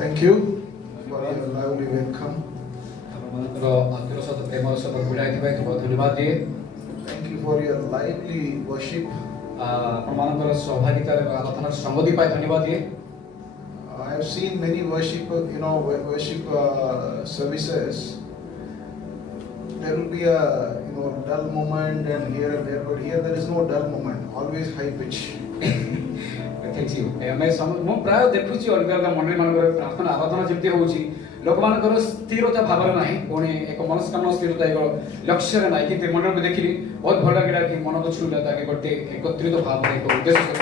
Thank you for your lovely welcome. Thank you for your lively worship. I have seen many worship services. There will be a dull moment and here and there, but here there is no dull moment. Always high pitch. Thank you. मैं प्राय देखुची अलग अलग मंडली मानकर प्रार्थना आराधना जमती होउची लोक मानकर स्थिरता भावना नाही कोणी एक मनस्कामना स्थिरता एक लक्ष्य नाही कि मंडल को देखिली बहुत भल लागला कि मन को छुला ताकि गोटे एकत्रित भाव एक उद्देश्य से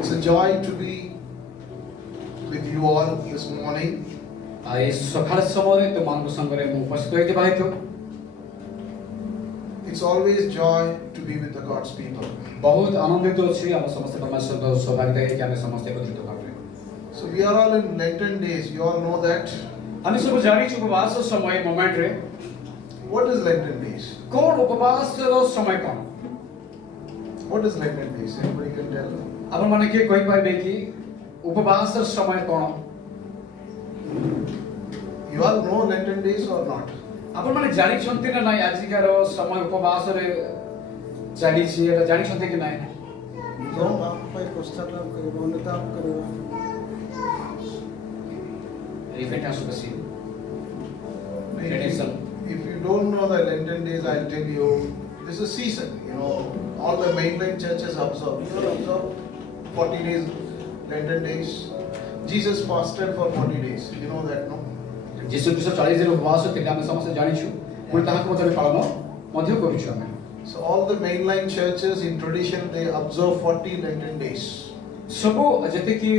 It's a joy to be with you all this morning. आई सकाळ समय तो मान को संगरे मु उपस्थित होते बाहेतो It's always joy to be with the God's people. बहुत आनंदित अछि हम समस्त परमेश्वर को सौभाग्य है कि हम समस्त एकत्रित होते So we are all in Lenten days. You all know that. हम सब जानी छु उपवास समय मोमेंट रे What is Lenten days? कोन उपवास रो समय कोन What is Lenten days? Anybody can tell? आपण माने के कोइ पाइबे कि उपवास रो समय कोन You all know Lenten days or not? आपण माने जानि छन्ति ना नाही आजिकार समय उपवास रे जानि छि एटा जानि छन्ति कि नाही जो बाप पर पश्चाताप करबो अनुताप करबो रिपेट आसु बसी If you don't know the Lenten days, I'll tell you. This is a season. All the mainline churches observe. You all observe 40 days Lenten days. Jesus fasted for 40 days. You know that, no? जीसु ख्रीष्ट 40 दिन उपवास केले हम समस्त जानि छु पुଣି ताहाको मते पालन मध्य करू छु हम So all the mainline churches in tradition they observe 40 Lenten days. सबो जते कि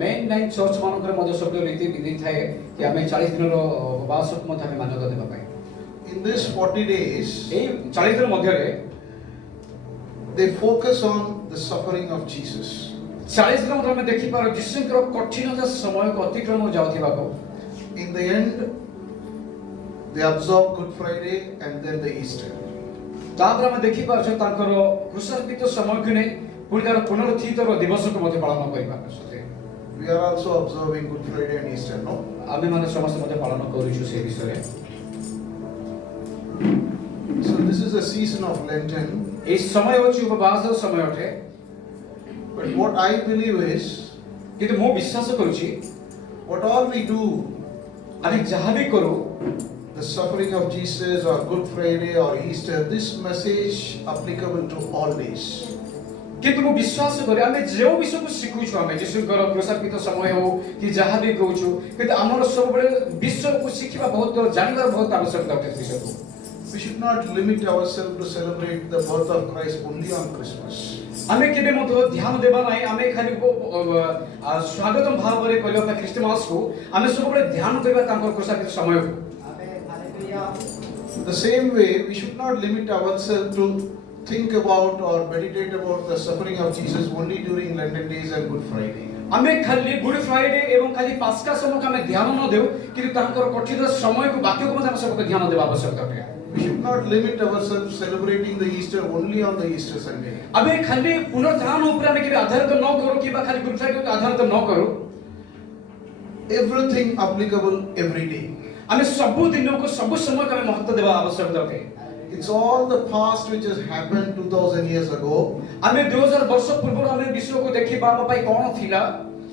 मेन लाइन चर्च मानकर मध्य सब रीति विधि थाए कि हमें 40 दिन रो उपवास मते हमें मान्यता देबा पाए In this 40 days ए 40 दिन मध्य रे they focus on the suffering of Jesus. 40 दिन मध्य में देखि पारो यीशुଙ୍କର कठिनता समय को अतिक्रम हो जाउथिबा को In the end they observe Good Friday and then the Easter. तापर हम देखि पारो तांकर क्रूसार्पित समय को नै पुनर पुनरुत्थित रो दिवस को मते पालन करि पारो सते We are also observing Good Friday and Easter, no? आमे माने समस्त मते पालन करू छु से विषय So this is a season of Lenten. ए समय होछि उपवास रो समय अटे But what I believe is किंतु मो विश्वास करू छी what all we do, आदि जहाँ भी करू the suffering of Jesus or Good Friday or Easter, this message applicable to all days. किंतु मो विश्वास करे आमे जे विषय को सिखु छु आमे यीशुଙ୍କର क्रूसार्पित समय हो कि जहाँ भी कहू छु किंतु हमर सब बड़े विषय को सिखिबा बहुत जानिबार बहुत आवश्यकता होते विषय को We should not limit ourselves to celebrate the birth of Christ only on Christmas. आमे केबे मतो ध्यान देबा नाही आमे खाली को स्वागतम भाव रे कहलो का क्रिसमस को आमे सब बड़े ध्यान देबा तांकर क्रूसार्पित समय को The same way, we should not limit ourselves to think about or meditate about the suffering of Jesus only during Lenten days and Good Friday. आमे खाली गुड फ्राइडे एवं खाली पास्का समय का आमे ध्यान न देउ कि तांकर कठिन समय को वाक्य को हम सब ध्यान देबा आवश्यकता है We should not limit ourselves celebrating the Easter only on the Easter Sunday. आमे खाली पुनरुत्थान ऊपर आमे के आधारित न करू कि बा खाली गुड फ्राइडे को आधारित न करू Everything applicable every day. आमे सब दिन को सब समय का महत्व देबा आवश्यकता है It's all the past which has happened 2000 years ago. आमे 2000 वर्ष पूर्व आमे विश्व को देखिबा पाई कोन थिला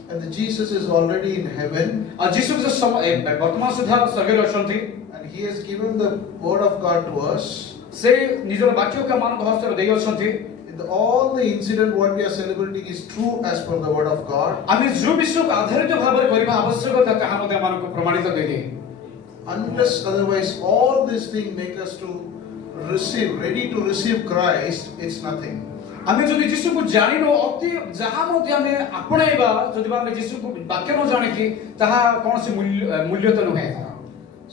And the Jesus is already in heaven. आ यीशु जो समय वर्तमान सुधार स्वर्गीय अछंती And he has given the word of God to us. से निजर वाक्य का मान हस्तर देय अछंती All the incident what we are celebrating is true as per the word of God. आमे जो विश्व को आधारित भाव रे करिबा आवश्यकता कहा मते मान को प्रमाणित देले Unless otherwise all these things make us to receive, ready to receive Christ, it's nothing. आमे जदि यीशु को जानिनो अति जहा मते आमे आपणाइबा जदि आमे यीशु को वाक्य न जाने कि ताहा कोन से मूल्य तो नहे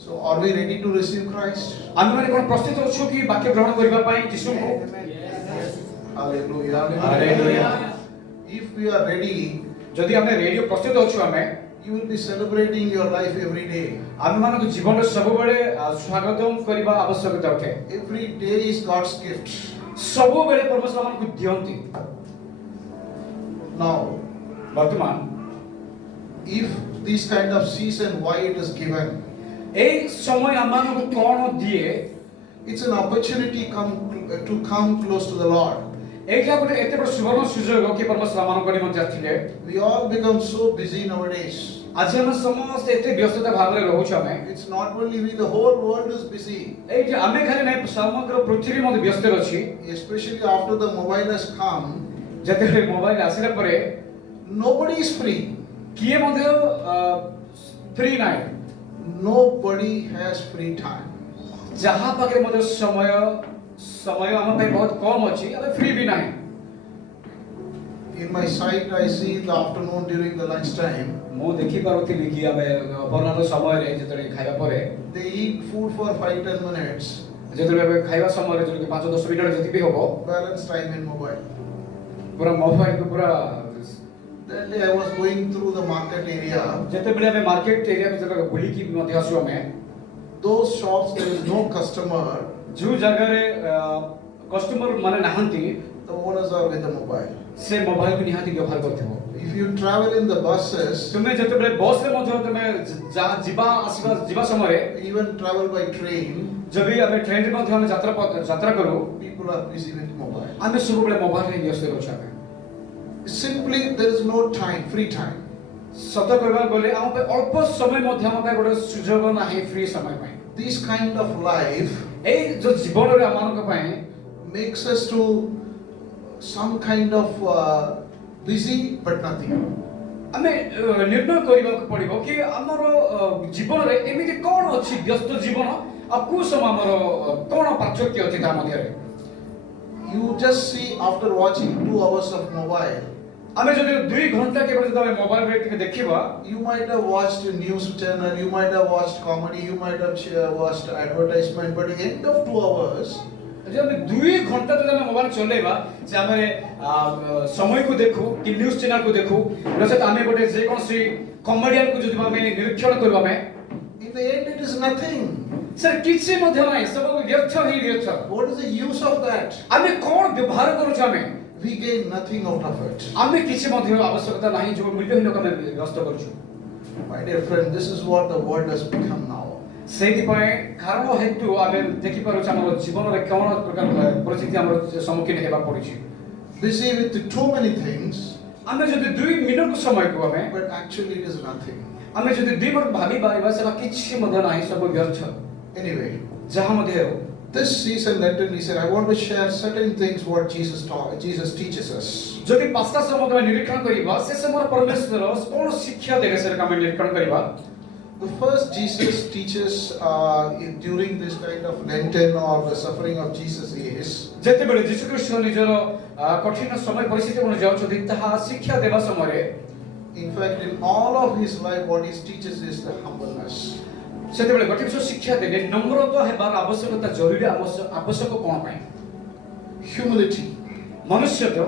So are we ready to receive Christ? आमे माने कोन प्रस्তুत अछु कि वाक्य ग्रहण करिबा पई यीशु को Hallelujah. Hallelujah If we are ready, जदि आमे रेडियो प्रस्তুत अछु आमे you will be celebrating your life every day. आमे माने को जीवन रे सब बेले स्वागतम करिबा आवश्यकता होते Every day is God's gift. सब बेले परमेश्वर हमन को दियंती Now, वर्तमान if this kind of season, why it is given? ए समय हमମାନଙ୍କୁ कौन दिए It's an opportunity to come close to the Lord. एटा गोटे एते बड़ सुवर्ण सुयोग कि परमेश्वर हमମାନଙ୍କୁ निमंत्रण आथिले We all become so busy nowadays. आज हम समस्त एते व्यस्तता भावरे रहउछ हमें It's not only we, the whole world is busy. ए जे हमें खाली नै समग्र पृथ्वी मध्ये व्यस्त अछि Especially after the mobile has come, जते मोबाइल आसिला परे nobody is free. किए मध्ये फ्री नाइ Nobody has free time. जहाँ पाखे मध्ये समय हम पे बहुत कम अछि अबे फ्री भी नाही In my sight, I see in the afternoon during the lunch time, मो देखि पारुथिली कि हमें अपराह्न समय रे जतरे खाइबा परे they eat food for 5-10 minutes, जतरे खाइबा समय रे जतरे 5-10 मिनिट जति भी होबो balance time in mobile. पूरा मोबाइल को पूरा That day I was going through the market area. जते बेले हमें मार्केट एरिया में जतरे बुली की मध्ये आसु हमें Those shops there is no customer, जो जगह रे कस्टमर माने नाहंती the owners are with the mobile. से मोबाइल को निहाती व्यवहार करथिबो If you travel in the buses, तुमे जते बेले बस रे मध्ये तुमे जिबा आसीबा जिबा समय even travel by train, जब भी हमें ट्रेन रे मध्ये हम यात्रा करू people are busy with mobile. हमें सब बेले मोबाइल रे व्यस्त रहउ छामे Simply there is no time, free time. सत कहबा बोले हम पे अल्प समय मध्ये हम पे गोटे सुयोग नाही फ्री समय पाए This kind of life ए जो जीवन रे हमन पाए makes us to some kind of busy but nothing. हमें निर्णय करबा पड़िबो कि हमर जीवन रे एमिति कोन अछि व्यस्त जीवन आ कु समय हमर कोन पार्थक्य अछि ता मध्ये रे You just see after watching 2 hours of mobile, हमें जदि 2 घंटा के बाद हमें मोबाइल रे टिके देखिबा you might have watched a news channel, you might have watched comedy, you might have watched advertisement, but at the end of 2 hours, जब हमें 2 घंटा तो हमें मोबाइल चलेबा जे हमें समय को देखू कि न्यूज़ चैनल को देखू नसे हमें गोटे जे कोन सी कॉमेडियन को जदि हमें निरीक्षण करबा में in the end it is nothing. Sir किछि मध्ये नै सब व्यर्थ ही व्यर्थ What is the use of that? हमें कोन व्यवहार करू छ हमें We gain nothing out of it. हमें किछि मध्ये आवश्यकता नाही जो मूल्यहीन काम व्यस्त करू छु My dear friend, this is what the world has become now. सेति पय कारण हेतु हमें देखि पारो छ हमर जीवन रे कोन प्रकार परिस्थिति हमर सम्मुखीन हेबा पड़ी छी Busy with too many things, हमें जदि 2 मिनट को समय को हमें but actually it is nothing. हमें जदि 2 मिनट भाबी बाइबा सेवा किछि मध्ये नाही सब व्यर्थ Anyway, जहाँ मध्ये हो this season Lenten, he said, I want to share certain things what Jesus teaches us. जदि पास्ता समय में निरीक्षण करिबा से समय परमेश्वर कोन शिक्षा देले से का निरीक्षण करिबा The first Jesus teaches during this kind of Lenten or the suffering of Jesus is जते बेले यीशु ख्रीष्ट निजर कठिन समय परिस्थिति में जाउछथि ताहा शिक्षा देबा समय in fact in all of his life what he teaches is the humbleness. सेते बेले गठिन शिक्षा देले नम्रता हेबार आवश्यकता जरूरी आवश्यक कोन पाए Humility. मनुष्य तो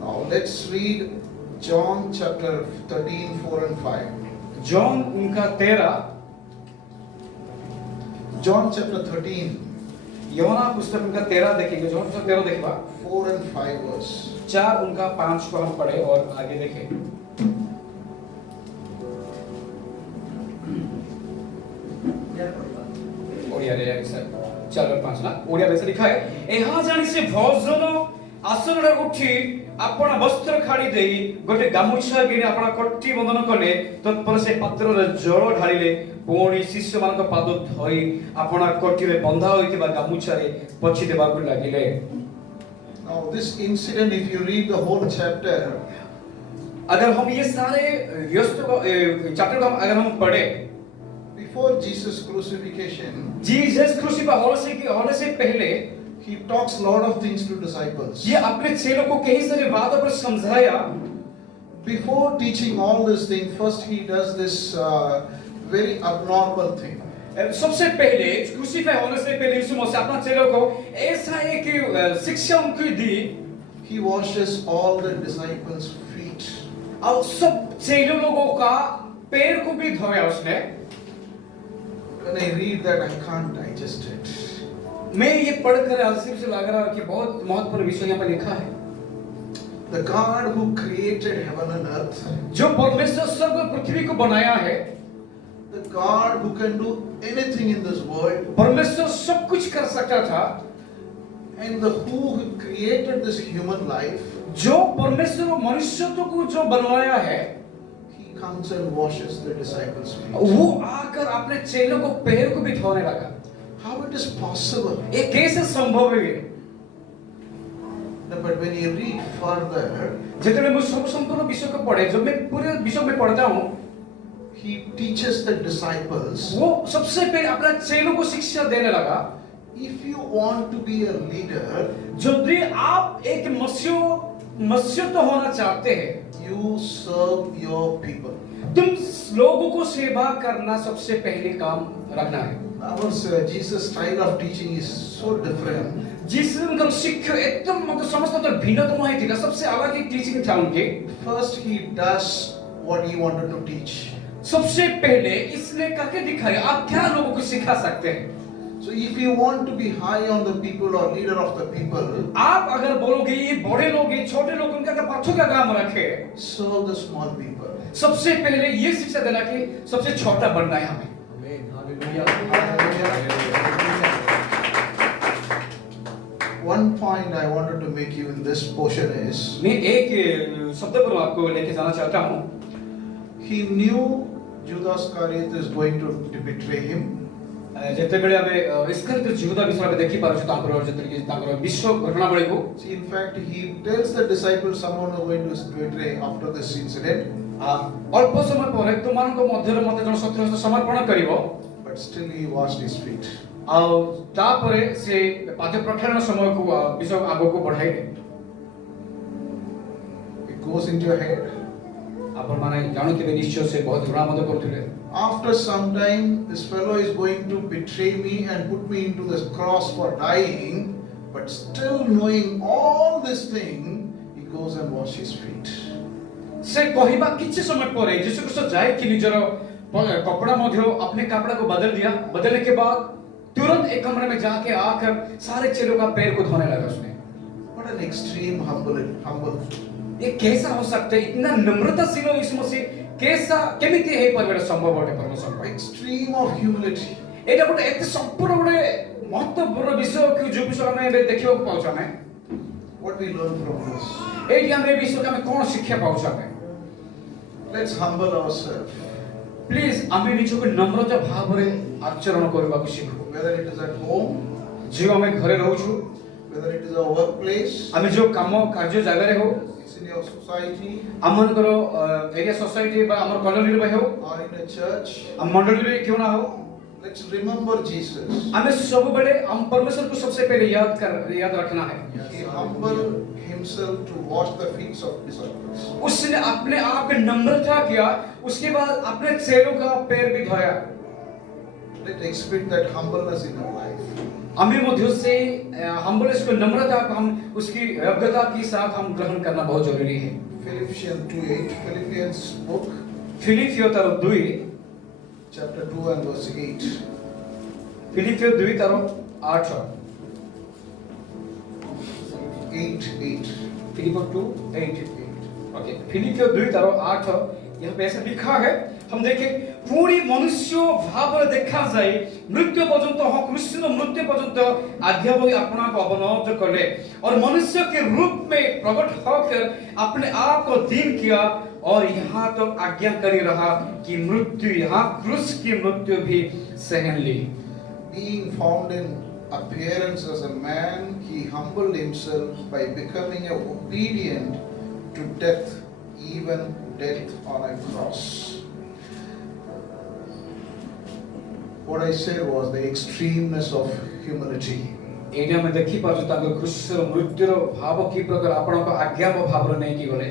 Now let's read John chapter 13, 4 and 5. John उनका 13 John chapter 13, योना पुस्तक उनका 13 देखेंगे जॉन पुस्तक 13 देखबा 4 and 5 verse. 4 उनका 5 को हम पढ़े और आगे देखें ओडिया रे सर 4 और 5 ना ओडिया रे लिखा है एहा जानि से भोजन आसन रे उठी आपण वस्त्र खाड़ी देई गोटे गामुछा गिनी आपण कट्टी बंधन कले तत्पर से पात्र रे जल ढालिले पुणी शिष्य मान पाद धोई आपण कट्टी रे बंधा होइतिबा गामुछा रे पछि देबा को लागिले Now this incident, if you read the whole chapter, अगर हम ये सारे चैप्टर को अगर हम पढ़े before Jesus' crucifixion, Jesus crucify होने से पहले he talks a lot of things to disciples. ये अपने चेलों को कई सारे बातों पर समझाया Before teaching all this thing, first he does this very abnormal thing. सबसे पहले क्रूसिफाई होने से पहले यीशु मसीह अपना चेलों को ऐसा एक शिक्षा उनको दी He washes all the disciples' feet. और सब चेलों लोगों का पैर को भी धोया उसने When I read that, I can't digest it. मैं ये पढ़कर आसिफ से लग रहा कि बहुत महत्वपूर्ण विषय यहाँ पर लिखा है The God who created heaven and earth, जो परमेश्वर स्वर्ग और पृथ्वी को बनाया है, the God who can do anything in this world, परमेश्वर सब कुछ कर सकता था, and the who created this human life, जो परमेश्वर मनुष्यत्व को जो बनवाया है, he comes and washes the disciples' feet. वो आकर अपने चेलों को पैर को भी धोने लगा। How it is possible? ये कैसे संभव है? No, but when you read further, जितने मैं सब संपूर्ण विषय को पढ़े, जब मैं पूरे विषय में पढ़ता हूँ, he teaches the disciples, वो सबसे पहले अपने चेलों को शिक्षा देने लगा। if you want to be a leader, यदि आप एक मनुष्य तो होना चाहते हैं, you serve your people. तुम लोगों को सेवा करना सबसे पहले काम रखना है। Our Jesus' style of teaching is so different. जिस उनका शिक्षा एकदम मतलब समस्त तो भिन्न तो नहीं थी, सबसे अलग एक टीचिंग था उनके। First, he does what he wanted to teach. सबसे पहले इसने करके दिखाया आप क्या लोगों को सिखा सकते हैं। So, if you want to be high on the people or leader of the people, आप अगर बोलोगे ये बड़े लोग ये छोटे लोग उनका क्या पाछू का काम रखे, serve the small people. सबसे पहले ये शिक्षा देना कि सबसे छोटा बनना है हमें। One point I wanted to make you in this portion is, मैं एक शब्द पर आपको लेके जाना चाहता हूँ। he knew Judas Iscariot is going to betray him. ଯେତେବେଳେ ଆମେ ଇସ୍କାରିୟତ ଜିହୁଦା ବିଷୟରେ ଦେଖି ପାରୁଛୁ ତାଙ୍କର ଯେତିକି ତାଙ୍କର ବିଶ୍ୱ ଘଟଣା ବଳିକୁ। See, in fact, he tells the disciples someone is going to betray after this incident, ଅଳ୍ପ ସମୟ ପରେ ତୁମମାନଙ୍କ ମଧ୍ୟରେ ମୋତେ ଜଣେ ଶତ୍ରୁ ହସ୍ତ ସମର୍ପଣ କରିବ, but still he washed his feet. ଆଉ ତାପରେ ସେ ପାଦ ପ୍ରକ୍ଷାଳନ ସମୟକୁ ବିଷୟ ଆଗକୁ ବଢାଇଲେ। It goes into your head. ଆପଣମାନେ ଜାଣୁଥିବେ ନିଶ୍ଚୟ ସେ ବହୁତ ଘୃଣା ମଧ୍ୟ କରୁଥିଲେ। After some time, this fellow is going to betray me and put me into this cross for dying, but still knowing all this thing, he goes and washes his feet. से କହିବା କିଛି ସମୟ ପରେ यीशु ख्रीष्ट जाए कि निजर कपड़ा मध्य अपने कपड़ा को बदल दिया, बदलने के बाद तुरंत एक कमरे में जाके आकर सारे चेलों का पैर को धोने लगा उसने। What an extreme humble. ये कैसा हो सकता है? इतना नम्रताशील यीशु मसीह कैसा केमिति है परमेश्वर संभव होटे परमेश्वर? Extreme of humility. एटा गोटे एते संपूर्ण गोटे महत्वपूर्ण विषय कि जो विषय हमें एबे देखिबो पाउछ हमें। What we learn from this? Eighty हमें विषय का हमें कोन शिक्षा पाउछ हमें? Let's humble ourselves. प्लीज हमें निजको नम्रता भाव रे आचरण करबा को शिखो। Whether it is at home, जो हमें घरे रहउछु, whether it is our workplace, हमें जो काम कार्य जगह रे हो, it's in your society, हमनकर एरिया सोसाइटी बा हमर कॉलोनी रे हो, or in a church, हम मंडली रे क्यों ना हो, let's remember Jesus. हमें सब बड़े हम परमेश्वर को सबसे पहले याद रखना है। He humbled himself to wash the feet of disciples. उसने अपने आप में नम्रता किया, उसके बाद अपने चेलों का पैर भी धोया। Let's expect that humbleness in our life. हमें मध्य से हम्बलनेस को नम्रता को हम उसकी योग्यता के साथ हम ग्रहण करना बहुत जरूरी है। Philippians 2:8, Philippians book, फिलिपियो तर 2 chapter 2 and verse 8. फिलिपियो 2 तर 8 8. फिलिपियो 2:8 ओके फिलिपियो 2 तर 8 यहाँ पे ऐसा लिखा है, हम देखें पूरी मनुष्य भाव देखा जाए मृत्यु पर्यंत कृष्ण मृत्यु पर्यंत आज्ञावली अपना को अवनत करे और मनुष्य के रूप में प्रकट होकर अपने आप को दीन किया और यहाँ तो आज्ञाकारी रहा कि मृत्यु यहाँ क्रूस की मृत्यु भी सहन ली। Being found in appearance as a man, he humbled himself by becoming obedient to death, even death on a cross. What I said was the extremeness of humility. Area में देखी पाजु ताको कृष्ण मृत्युर भाव की प्रकार आपण को आज्ञा भाव नहीं की गले।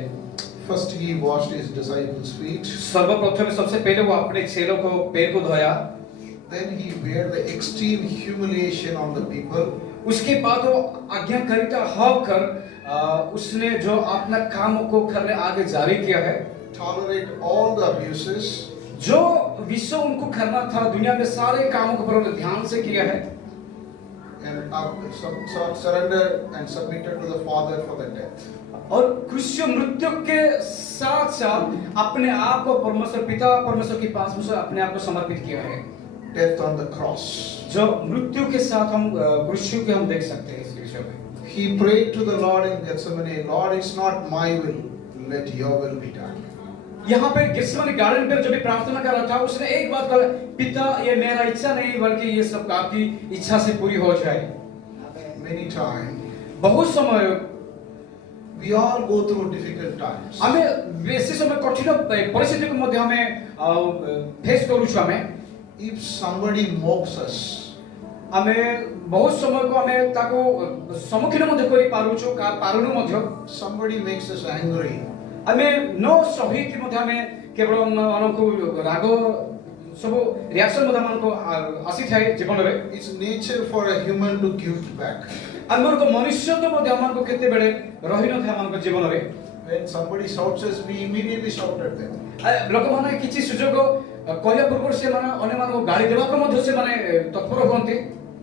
First he washed his disciples' feet. सर्वप्रथम सबसे पहले वो अपने चेलों को पैर को धोया। Then he bear the extreme humiliation on the people. उसके बाद वो आज्ञाकारिता होकर उसने जो अपना काम को करने आगे जारी किया है, Tolerate all the abuses. जो विश्व उनको करना था दुनिया में सारे कामों को पर ध्यान से किया है। and surrender and submitted to the Father for the death. और क्रूसीय मृत्यु के साथ साथ अपने आप को परमेश्वर पिता परमेश्वर के पास में अपने आप को समर्पित किया है। Death on the cross. जो मृत्यु के साथ हम क्रूसीय के हम देख सकते हैं इस विषय में। He prayed to the Lord in Gethsemane, Lord, it's not my will, let your will be done. यहाँ पे गित्सेमनी गार्डन पर जब भी प्रार्थना कर रहा था उसने एक बात कहा, पिता ये मेरा इच्छा नहीं बल्कि ये सब आपकी इच्छा से पूरी हो जाए। Many times बहुत समय we all go through difficult times. हमें बेसी समय कठिन परिस्थिति को मध्य हमें फेस करू छु हमें। If somebody mocks us, हमें बहुत समय को हमें ताको सम्मुखीन मध्य करि पारु छु पारुनु मध्य somebody makes us angry, हमें नो सही कि मध्य हमें केवल मानको राग सब रिएक्शन मध्य मानको आसी थाए जीवन रे। it's nature for a human to give back. हमनको मनुष्य तो मध्य हमनको केते बेले रहि न था हमनको जीवन रे। When somebody shouts us, we immediately shout at them. लोक माने किछि सुजोग कहया पूर्व से माने अन्य मानको गाड़ी देबा को मध्य से माने तत्पर होंते।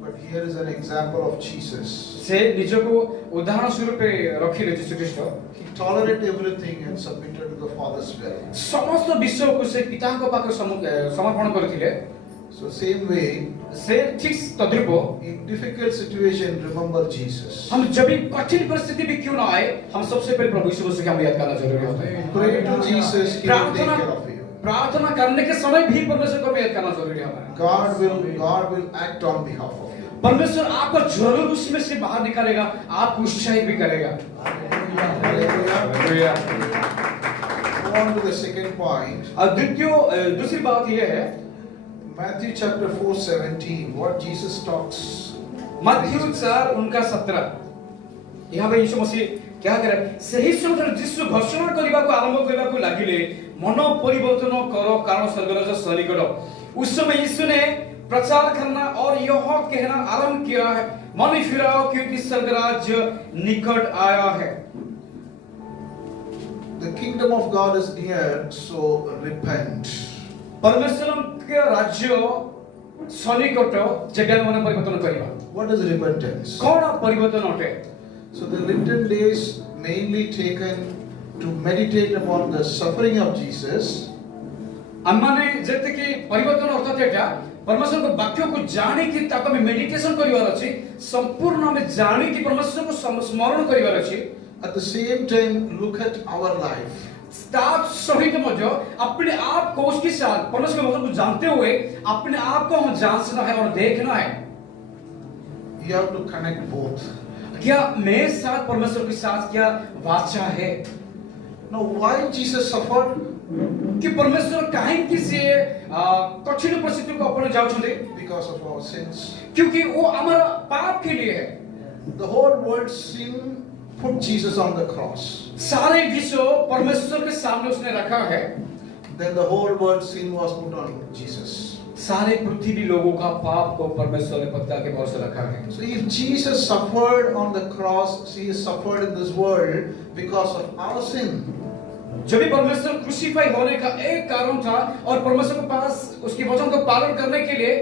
But here is an example of Jesus. से निजको उदाहरण स्वरूप रखिले यीशु ख्रीष्ट। He tolerated everything and submitted to the Father's will. समस्त विश्व को से पिता को पाक समर्पण करथिले। So same way, से ठीक तद्रूप in difficult situation, remember Jesus. हम जब भी कठिन परिस्थिति भी क्यों ना आए हम सबसे पहले प्रभु यीशु मसीह को हम याद करना जरूरी होता है। Pray to Jesus, He will take care of you. प्रार्थना करने के समय भी परमेश्वर को याद करना जरूरी है हमारा। God will act on behalf of you. परमेश्वर आपको जरूर उसमें से बाहर निकालेगा, आपको उत्साहित भी करेगा। Hallelujah. Go on to the second point. और दूसरी बात यह है Matthew chapter 4:17. What Jesus talks. मत्थयु 4:17 यहाँ पे यीशु मसीह क्या करे सही समय यीशु घोषणा करबा को आरंभ करबा को लागिले मन परिवर्तन करो कारण स्वर्गराज सन्निकट। उस समय यीशु ने प्रचार करना और यह कहना आरंभ किया है, मन फिराओ क्योंकि स्वर्गराज निकट आया है। The kingdom of God is near, so repent. परमेश्वर के राज्य सन्निकट जगह मन परिवर्तन करिबा। What is repentance? कौन परिवर्तन अटे? So the Lenten days mainly taken to meditate upon the suffering of Jesus. अम्माने जते कि परिवर्तन अर्थात एटा परमेश्वर को वाक्य को जाने की ताको में मेडिटेशन करिवार अछि, संपूर्ण में जाने की परमेश्वर को स्मरण करिवार अछि। At the same time, look at our life. साथ सहित मध्य अपने आप को उसके साथ परमेश्वर के वचन को जानते हुए अपने आप को हम जांचना है और देखना है। You have to connect both. क्या मेरे साथ परमेश्वर के साथ क्या वाचा है? Now, why Jesus suffered? कि परमेश्वर काहे कि से कठिन परिस्थिति को अपने जाउछन्ते? Because of our sins. क्योंकि वो हमारा पाप के लिए है। The whole world's sin put Jesus on the cross. सारे विश्व परमेश्वर के सामने उसने रखा है। Then the whole world's sin was put on Jesus. सारे पृथ्वी लोगों का पाप को परमेश्वर ने पत्ता के भरोसे रखा है। So if Jesus suffered on the cross, he suffered in this world because of our sin. जब भी परमेश्वर क्रूसीफाई होने का एक कारण था और परमेश्वर के पास उसके वचन को पालन करने के लिए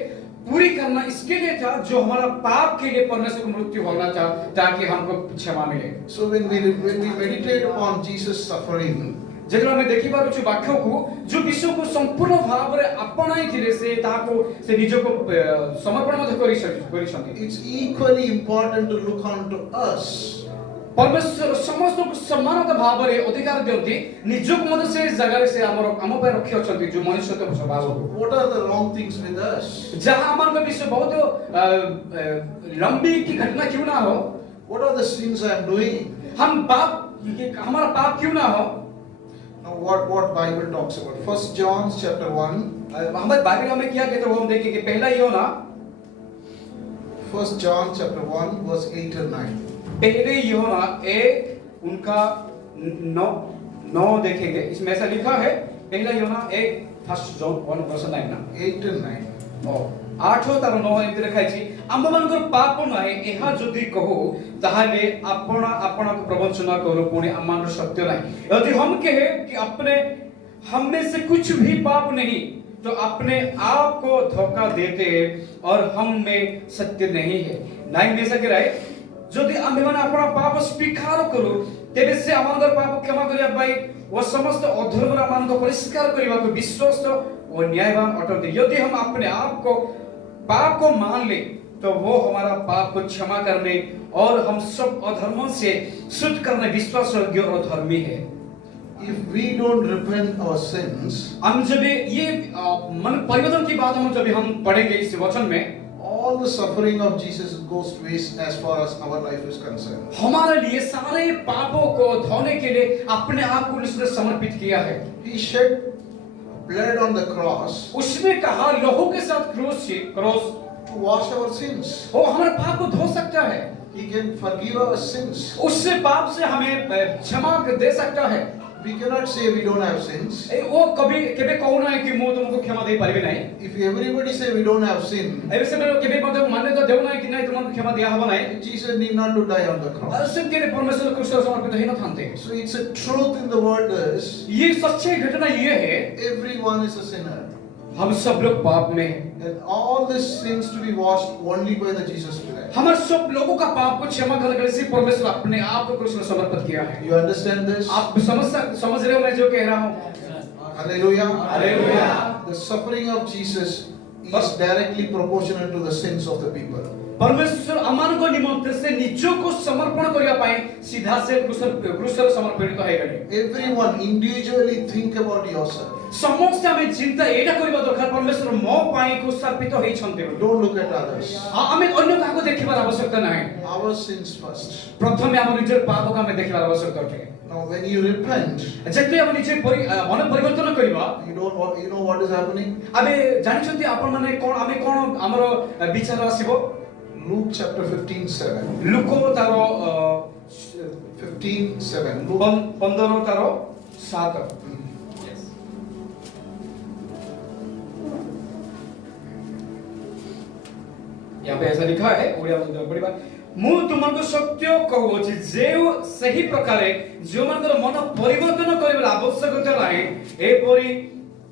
पूरी करना इसके लिए था जो हमारा पाप के लिए परमेश्वर को मृत्यु होना था ताकि हमको क्षमा मिले। So when we meditate on Jesus suffering, जेतरा हमें देखि बार छु वाक्य को जो विश्व को संपूर्ण भाव रे अपनाई थिले से ताको से निज को समर्पण मत करि छथि। it's equally important to look on to us. परमेश्वर समस्त को समानता भाव रे अधिकार देउति निज को मत से जगह से हम पे रखि अछथि जो मनुष्य के स्वभाव को। What are the wrong things with us? जहां हमारे को विश्व बहुत लंबी की घटना क्यों ना हो, What are the sins I am doing? हम पाप हमारा पाप क्यों ना हो। Now what Bible talks about? 1 John chapter 1. हमारे बाइबल में क्या कहते हैं वो हम देखेंगे। पहला यूहन्ना 1 John chapter 1 verse 8 and 9. पहले यूहन्ना 1 उनका 9 देखेंगे। इसमें ऐसा लिखा है पहला यूहन्ना 1 1 John 1 verse 9 ना 8 and 9. ओ 8 तार 9 एमति लिखा अछि आम मानकर पाप नाही एहा जदि कहू ताहाले आपण आपण को प्रवचन करू पुणी आमान सत्य नाही। यदि हम कहे कि अपने हम में से कुछ भी पाप नहीं तो अपने आप को धोखा देते और हम में सत्य नहीं है। 9 में सके रहे जदि आम्भे माने आपण पाप स्वीकार करू तेबे से आमानकर पाप क्षमा करिया पाई वो समस्त अधर्म मान को परिष्कार करबा को विश्वस्त और न्यायवान अटते। यदि हम अपने आप को पाप को मान ले तो वो हमारा पाप को क्षमा करने और हम सब अधर्मों से शुद्ध करने विश्वास योग्य और धर्मी है। If we don't repent our sins, हम जब ये मन परिवर्तन की बात हम पढ़ेंगे इस वचन में, all the suffering of Jesus goes to waste as far as our life is concerned. हमारे लिए सारे पापों को धोने के लिए अपने आप को उसने समर्पित किया है। He shed blood on the cross उसने कहा लहू के साथ cross to wash our sins. वो हमारे पाप को धो सकता है, He can forgive our sins. उससे पाप से हमें क्षमा दे सकता है। We cannot say we don't have sins. वो कभी केबे कहूना है कि मु तुमको क्षमा दे पारिबे नहीं। If everybody say we don't have sin, ऐसे में केबे मतलब मानने तो देव नहीं कि नहीं तुमको क्षमा दिया हबो नहीं। Jesus need not to die on the cross. ऐसे के परमेश्वर क्रूस पर समर्पित ही न थानते। So it's a truth in the world is ये सच्ची घटना ये है, everyone is a sinner. हम सब लोग पाप में हैं। And all this sins to be washed only by the Jesus blood. हमारे सब लोगों का पाप को क्षमा करने के लिए सिर्फ परमेश्वर अपने आप को क्रूस में समर्पित किया है। You understand this? आप समझ रहे हो मैं जो कह रहा हूँ? Hallelujah. Hallelujah. The suffering of Jesus is directly proportional to the sins of the people. परमेश्वर अमान को निमंत्रण से निजों को समर्पण करिया पाए सीधा से क्रूस समर्पित है गले। Everyone individually think about yourself. समस्त हमें चिंता एटा करिबा दरकार परमेश्वर मो पाए को समर्पित होई छन्ते। Don't look at others. हमें अन्य काको देखिबार आवश्यकता नाही। Our sins first. प्रथम हम निजर पाप को हमें देखिबार आवश्यकता है। Now when you repent, जति हम निजे मन परिवर्तन करिबा, you know what is happening? अबे जानि छथि आपन माने कोन हमें कोन हमरो विचार आसीबो? Luke chapter 15:7. लुको तारो 15:7. 15 तारो 7। यहाँ पे ऐसा लिखा है ओडिया में बड़ी बात मु तुमको सत्य कहूछि जे सही प्रकारे जो मनकर मन परिवर्तन करिबा आवश्यकता नाही एपरि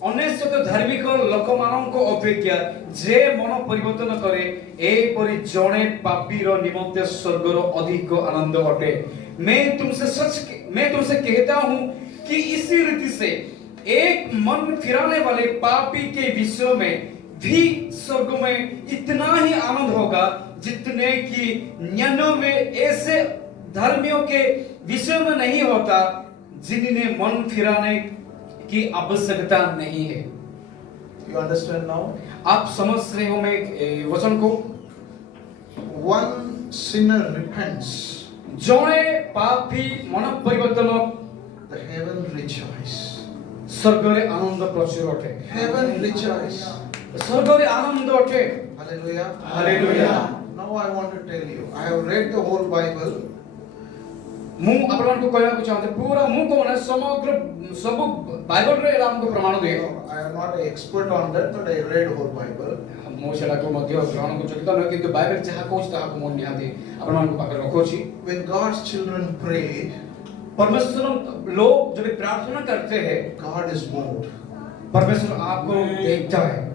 अनेशत धार्मिक लोक माननको अपेक्षा जे मन परिवर्तन करे एपरि जणे पापीर निमंते स्वर्गर अधिक आनंद अटे। मैं तुमसे कहता हूं कि इसी रीति से एक मन फिराने वाले पापी के विषय में भी स्वर्ग में इतना ही आनंद होगा जितने कि 99 ऐसे धर्मियों के विषय में नहीं होता जिन्हें मन फिराने की आवश्यकता नहीं है। You understand now? आप समझ रहे हो मैं वचन को? One sinner repents, जौने पापी मन परिवर्तन the heaven rejoice. स्वर्गरे आनंद प्रचुर अटे। Heaven rejoice. स्वर्गरे आनंद अटे। Hallelujah. Hallelujah. Now I want to tell you, I have read the whole Bible. मु आपन को कहना को चाहते पूरा मु को ना समग्र सब बाइबल रे राम को प्रमाण दे। I am not an expert on that, but I read whole Bible. मु सेला को मध्य ग्रहण को चकित न किंतु बाइबल जहा कोच ता को मन निहाते आपन को पाकर रखोछि। When God's children pray, परमेश्वर लोग जब प्रार्थना करते हैं God is moved. परमेश्वर आपको देखता है।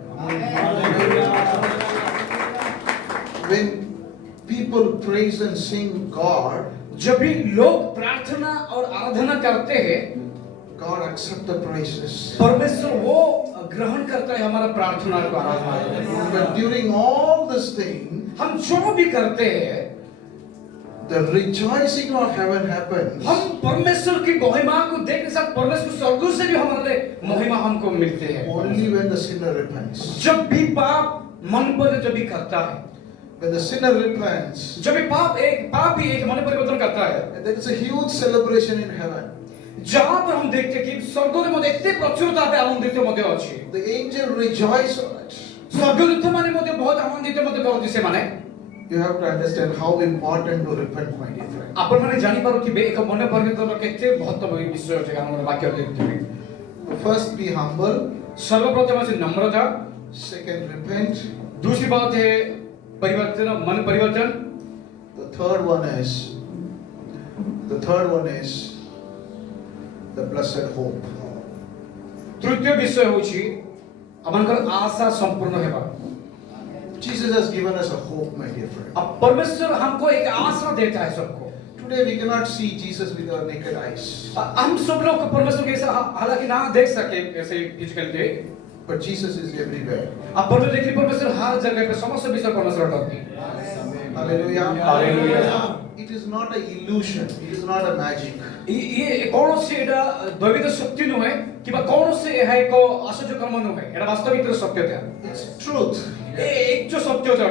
When people praise and sing God, जब भी लोग प्रार्थना और आराधना करते हैं God accept the praises. परमेश्वर वो ग्रहण करता है हमारा प्रार्थना को आराधना। But during all this thing, हम जो भी करते हैं the rejoicing of heaven happens. हम परमेश्वर की महिमा को देखने साथ परमेश्वर स्वर्ग से भी हमारे लिए महिमा हमको मिलते हैं Only when the sinner repents. जब भी पाप मन पर जब भी करता है When the sinner repents, जब भी पाप भी एक मन परिवर्तन करता है there is a huge celebration in heaven. जहाँ पर हम देखते हैं कि स्वर्ग में एते प्रचुरता पे आनंदित मध्य अछि The angel rejoice on it. स्वर्गदूत माने मध्य बहुत आनंदित मध्य करती से माने You have to understand how important to repent, my dear friend. आपण माने जानि पारो कि एक मन परिवर्तन केते महत्वपूर्ण विषय अछि हम वाक्य देखते First, be humble. सर्वप्रथम अछि नम्रता Second, repent. दूसरी बात है परिवर्तन मन परिवर्तन The third one is the blessed hope. तृतीय विषय होछि हमनकर आशा संपूर्ण हेबा Jesus has given us a hope, my dear friend. अब परमेश्वर हमको एक आशा देता है सबको। Today we cannot see Jesus with our naked eyes, हम सब लोग को परमेश्वर के ऐसा हालांकि ना देख सके ऐसे physically, but Jesus is everywhere. अब परमेश्वर देखिए परमेश्वर हर जगह पे समस्त विषय परमेश्वर रहते हैं। Hallelujah. Hallelujah. It is not an illusion. It is not a magic. ये कौनसी एटा दैविक शक्ति नुहे कि बा कौनसी है को आश्चर्य कर्म नुहे एटा वास्तविक सत्य था। It's truth. ये एक जो सत्य था।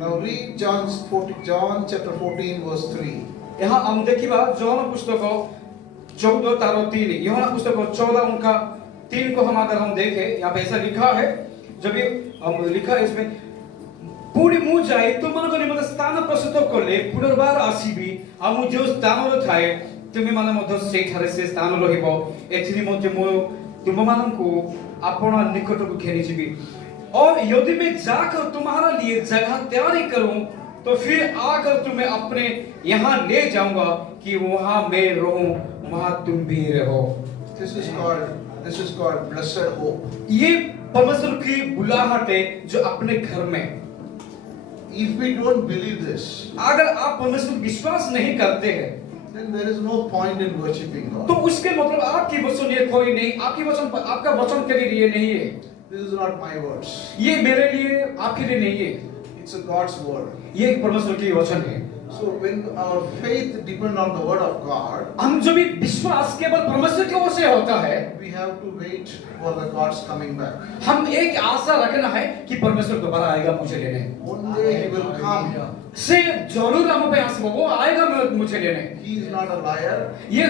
Now read John chapter 14 verse 3. यहाँ हम देखिबा योहान पुस्तक 14:3 योहान पुस्तक 14 उनका 3 को हम देखें, यहाँ पे ऐसा लिखा है, जब ये हम लिखा है इसमें पुणी मु जाए तुमको निमित्त स्थान प्रस्तुत कले पुनर्बार आसीबी आ मु जो स्थान रे थाए तुम माने मध्य सेठारे से स्थान रहिबो एथि निमंते मु तुम माननको अपना निकट को घेरी जीवी और यदि मैं जाकर तुम्हारा लिए जगह तैयारी करूं तो फिर आकर तुम्हें अपने यहाँ ले जाऊंगा कि वहां मैं रहूं वहां तुम भी रहो। This is called blessed hope. ये परमेश्वर की बुलाहट है जो अपने घर में। If we don't believe this, अगर आप परमेश्वर विश्वास नहीं करते हैं then there is no point in worshiping God. तो उसके मतलब आपकी वचन ये कोई नहीं, आपका वचन के लिए नहीं है। This is not my words. ये मेरे लिए आपके लिए नहीं है, It's a God's word. ये एक परमेश्वर की वचन है। So when our faith depends on the word of God, हम जो भी विश्वास केवल परमेश्वर की ओर से होता है, we have to wait for the God's coming back. हम एक आशा रखना है कि परमेश्वर दोबारा आएगा मुझे लेने। One day He will come. से जरूर हम पे आस वो आएगा मुझे लेने। He is not a liar. ये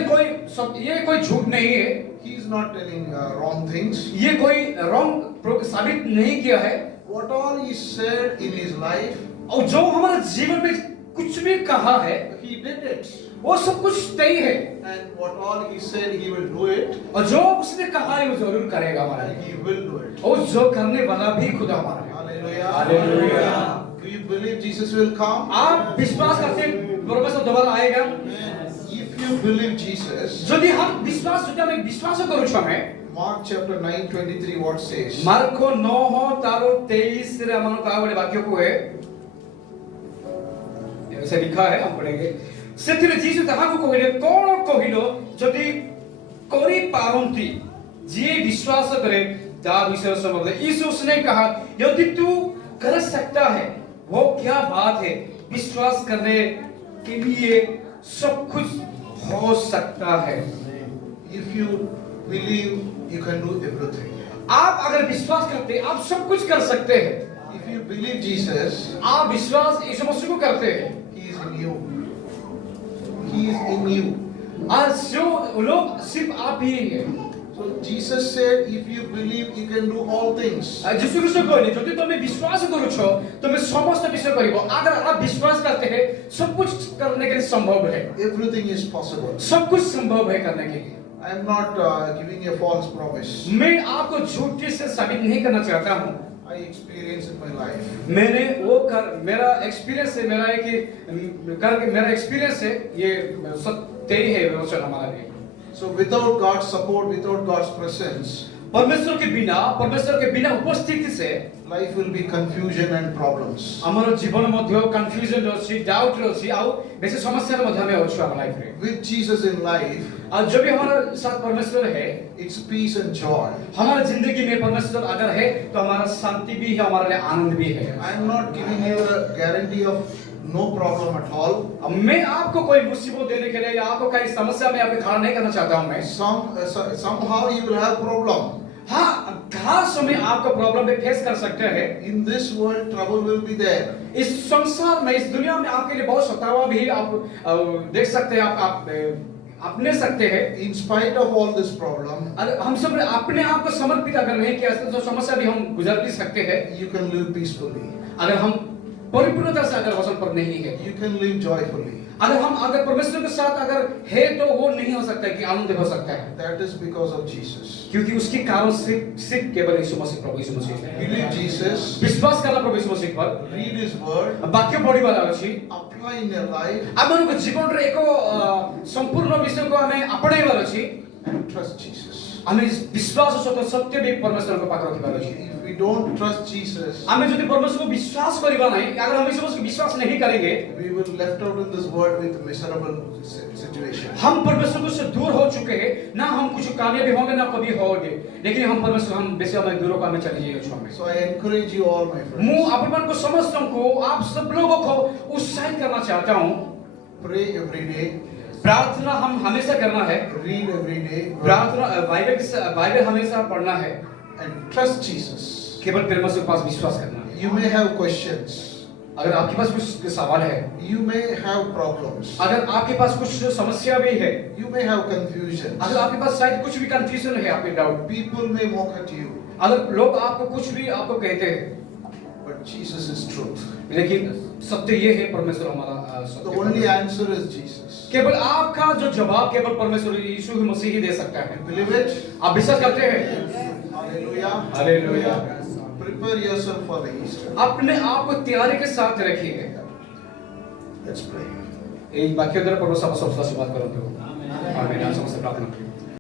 कोई झूठ नहीं है, He is not telling wrong things. ये कोई रॉन्ग साबित नहीं किया है। What all He said in His life, और जो हमारे जीवन में कुछ भी कहा है He did it. वो सब कुछ तय है, And what all He said, He will do it. और जो उसने कहा है वो जरूर करेगा हमारा, And He will do it. और जो करने वाला भी खुदा हमारा है। Hallelujah. Hallelujah. Do you believe Jesus will come? आप विश्वास करते हैं परमेश्वर दोबारा आएगा? If you believe Jesus, यदि हम विश्वास करू छमे Mark chapter 9:23 what says? Marco 9:23 रे हमन का बड़े वाक्य को है, ऐसे लिखा है, हम पढ़ेंगे। सेथिरे जीसु ताहाकु कहिले कोन कहिलो जदि करि पारंती जे विश्वास करे ता विषय समझ। यीशु ने कहा यदि तू कर सकता है वो क्या बात है, विश्वास करने के लिए सब कुछ हो सकता है। If you believe, you can do everything. आप अगर विश्वास करते आप सब कुछ कर सकते हैं। If you believe Jesus, आप विश्वास यीशु मसीह को करते हैं, He is in you. He is in you. आज जो लोग सिर्फ आप ही हैं। So Jesus said, if you believe, you can do all things. यीशु ख्रीष्ट कहले जदि तुम विश्वास करूछ तुम समस्त विषय करिबो। अगर आप विश्वास करते हैं सब कुछ करने के लिए संभव है। Everything is possible. सब कुछ संभव है करने के लिए। I am not giving a false promise. मैं आपको झूठी से साबित नहीं करना चाहता हूँ। I experience in my life. मैंने वो कर मेरा एक्सपीरियंस है, मेरा एक्सपीरियंस है, ये सत्य है वचन हमारे लिए। So without God's support, without God's presence, परमेश्वर के बिना उपस्थिति से life will be confusion and problems. हमारा जीवन मध्य कंफ्यूजन अछि, डाउट अछि, आउ बेसी समस्या मध्य में अछि हमारा लाइफ रे। With Jesus in life, और जब भी हमारे साथ परमेश्वर है, it's peace and joy. हमारे जिंदगी में परमेश्वर अगर है तो हमारा शांति भी है, हमारे लिए आनंद भी है। I am not giving you a guarantee of no problem at all. मैं आपको कोई मुसीबत देने के लिए या आपको कोई समस्या में आपको खड़ा नहीं करना चाहता हूं मैं। Somehow you will have problem. हाँ, हर समय आपको प्रॉब्लम में फेस कर सकते हैं। In this world, trouble will be there. इस संसार में, इस दुनिया में आपके लिए बहुत सतावा भी आप देख सकते हैं, आप अपने सकते हैं। In spite of all this problem, अरे हम सब अपने आप को समर्पित अगर नहीं किया तो समस्या भी हम गुजर भी सकते हैं। you can live peacefully. अगर हम परिपूर्णता से अगर वचन पर नहीं है, You can live joyfully. अगर परमेश्वर के साथ अगर है तो वो नहीं हो सकता कि आनंद हो सकता है, That is because of Jesus. क्योंकि उसके कारण सिर्फ केवल यीशु मसीह, प्रभु यीशु मसीह है। Believe Jesus. विश्वास करना प्रभु यीशु मसीह पर, Read His word. वाक्य पढ़ी वाला अछि, Apply in your life. हमको जीवन रे एको संपूर्ण विषय को हमें अपनाई वाला अछि। and trust Jesus. ଆମେ ବିଶ୍ୱାସ ସହିତ ସତ୍ୟ ବି ପରମେଶ୍ୱରଙ୍କ ପାଖରେ ରଖିବାର ଅଛି। If we don't trust Jesus, ଆମେ ଯଦି ପରମେଶ୍ୱରକୁ ବିଶ୍ୱାସ କରିବା ନାହିଁ, अगर हम ईश्वर को विश्वास नहीं करेंगे, we will left out in this world with miserable situation. हम परमेश्वर से दूर हो चुके हैं, ना हम कुछ कामयाबी होंगे ना कभी होंगे, लेकिन हम परमेश्वर हम बेसी हमें दूर को हमें चली जाइए छुआ में। So I encourage you all, my friends. मैं अपन को समस्तों को आप सब लोगों को उत्साहित करना चाहता हूँ। Pray every day. प्रार्थना हम हमेशा करना है। Read every day. प्रार्थना बाइबल हमेशा पढ़ना है। And trust Jesus. केवल परमेश्वर के पास विश्वास करना है। You may have questions. अगर आपके पास कुछ सवाल है, You may have problems. अगर आपके पास कुछ समस्या भी है, You may have confusion. अगर आपके पास शायद कुछ भी कंफ्यूजन है, आपके doubt, People may mock at you. अगर लोग आपको कुछ भी आपको कहते हैं, But Jesus is truth. लेकिन सत्य ये है परमेश्वर हमारा The सत्य। only answer is Jesus. केवल आपका जो जवाब केवल परमेश्वर यीशु मसीह ही दे सकता है। Believe it? आप विश्वास करते हैं? Hallelujah. Hallelujah. Prepare yourself for the Easter. अपने आप को तैयारी के साथ रखिए। Let's pray. এই বাক্য দ্বারা পরমেশ্বর সব বাত করতে হবে। आमीन। हम समस्त प्रार्थना करें।